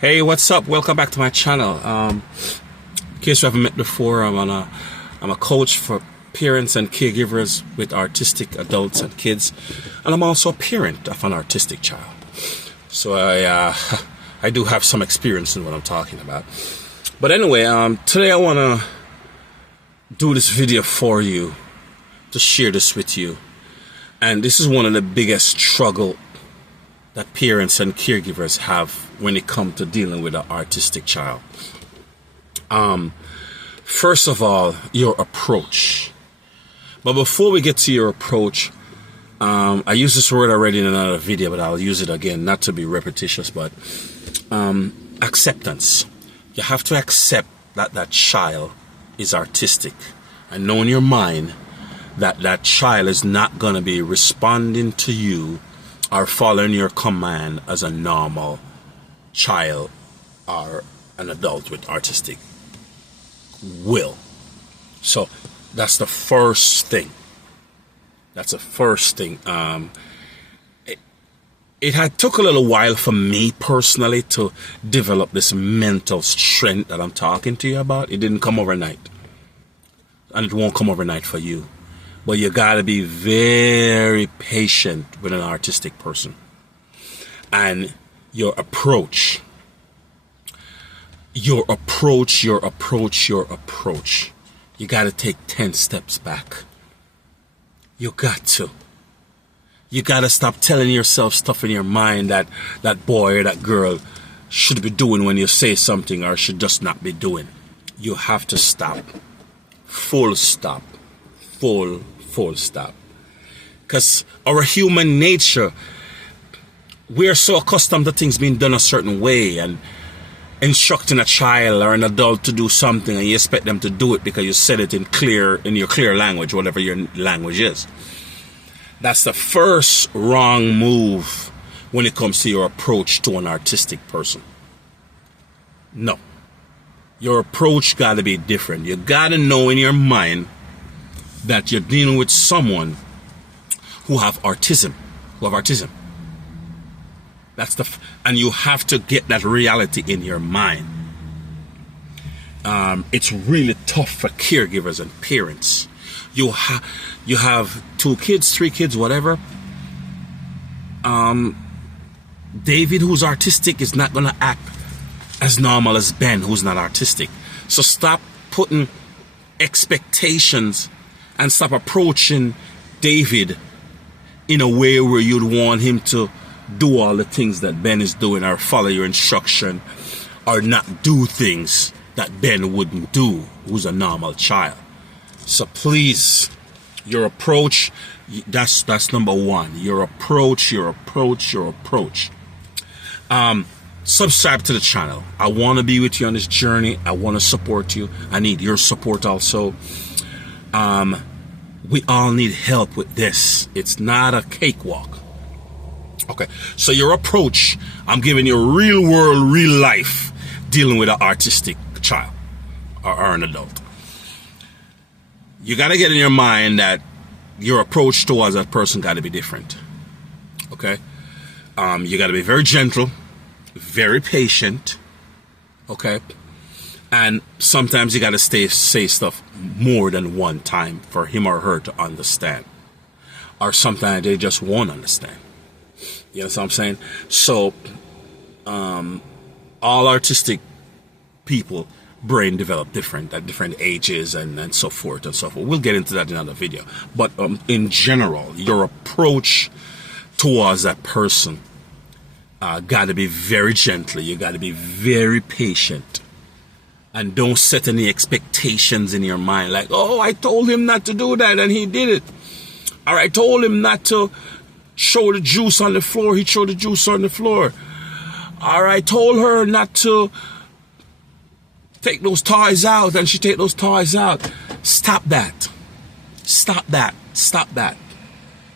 Hey, what's up? Welcome back to my channel. In case you haven't met before, I'm a coach for parents and caregivers with autistic adults and kids, and I'm also a parent of an autistic child. So I do have some experience in what I'm talking about. But anyway, today I want to do this video for you, to share this with you. And this is one of the biggest struggle that parents and caregivers have when it comes to dealing with an autistic child. First of all, your approach. But before we get to your approach, I used this word already in another video, but I'll use it again, not to be repetitious, but acceptance. You have to accept that that child is autistic and know in your mind that that child is not going to be responding to you or following your command as a normal child or an adult with autistic will. So that's the first thing. That's the first thing. It had took a little while for me personally to develop this mental strength that I'm talking to you about. It didn't come overnight. And it won't come overnight for you. But you got to be very patient with an autistic person. And your approach. You got to take 10 steps back. You got to. You got to stop telling yourself stuff in your mind that that boy or that girl should be doing when you say something or should just not be doing. You have to stop. Full stop. Full stop. Because our human nature, we're so accustomed to things being done a certain way, and instructing a child or an adult to do something and you expect them to do it because you said it in your clear language, whatever your language is. That's the first wrong move when it comes to your approach to an artistic person. No. Your approach got to be different. You got to know in your mind that you're dealing with someone who have autism. And you have to get that reality in your mind. It's really tough for caregivers and parents. You have 2 kids, 3 kids, whatever. David, who's autistic, is not going to act as normal as Ben, who's not autistic. So stop putting expectations and stop approaching David in a way where you'd want him to do all the things that Ben is doing, or follow your instruction, or not do things that Ben wouldn't do, who's a normal child. So please, your approach, that's number one. Your approach. Subscribe to the channel. I want to be with you on this journey. I want to support you. I need your support also. We all need help with this. It's not a cakewalk. Okay, so your approach, I'm giving you real world, real life, dealing with an artistic child or an adult. You got to get in your mind that your approach towards that person got to be different. Okay, you got to be very gentle, very patient. Okay, and sometimes you got to say stuff more than one time for him or her to understand, or sometimes they just won't understand. You know what I'm saying? So, all artistic people, brain develop different at different ages and so forth and so forth. We'll get into that in another video. But in general, your approach towards that person got to be very gentle. You got to be very patient. And don't set any expectations in your mind like, oh, I told him not to do that and he did it. Or I told him not to show the juice on the floor, he showed the juice on the floor. Or I told her not to take those toys out and she take those toys out. Stop that. Stop that. Stop that.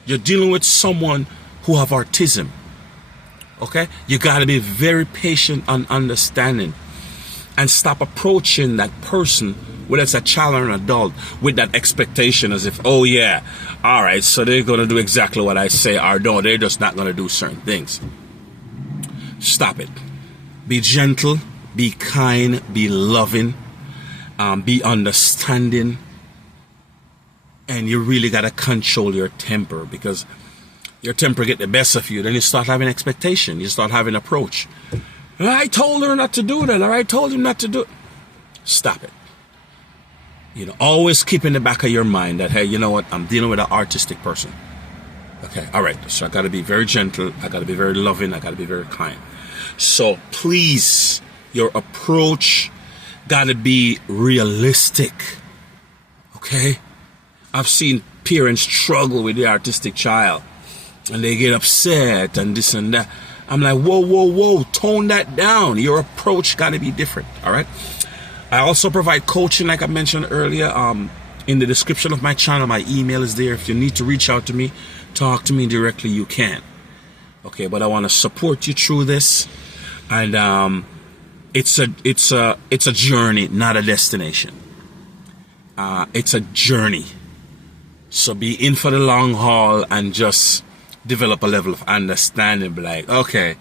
You're dealing with someone who have autism. Okay? You got to be very patient and understanding. And stop approaching that person, whether it's a child or an adult, with that expectation as if, oh yeah, all right, so they're going to do exactly what I say, or no, they're just not going to do certain things. Stop it. Be gentle, be kind, be loving, be understanding. And you really got to control your temper, because your temper get the best of you. Then you start having expectation. You start having approach. I told her not to do that, or I told him not to do it. Stop it. You know, always keep in the back of your mind that, hey, you know what? I'm dealing with an artistic person. Okay, all right. So I got to be very gentle. I got to be very loving. I got to be very kind. So please, your approach got to be realistic. Okay? I've seen parents struggle with the artistic child, and they get upset and this and that. I'm like, whoa, whoa, whoa, tone that down. Your approach got to be different. All right? I also provide coaching, like I mentioned earlier. In the description of my channel, my email is there. If you need to reach out to me, talk to me directly, you can. Okay, but I want to support you through this, and it's a journey, not a destination. It's a journey. So be in for the long haul and just develop a level of understanding. Be like, okay,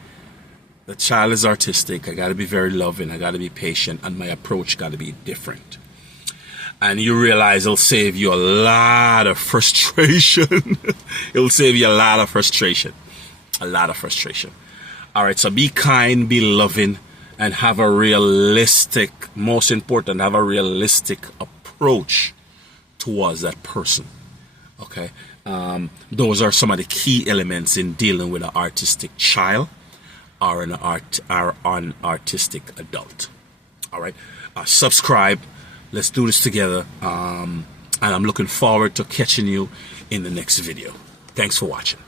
the child is artistic. I got to be very loving. I got to be patient, and my approach got to be different. And you realize it'll save you a lot of frustration. It'll save you a lot of frustration. A lot of frustration. All right, so be kind, be loving, and have a realistic, most important, have a realistic approach towards that person. Okay? Those are some of the key elements in dealing with an artistic child or an artistic adult. All right? Subscribe. Let's do this together. And I'm looking forward to catching you in the next video. Thanks for watching.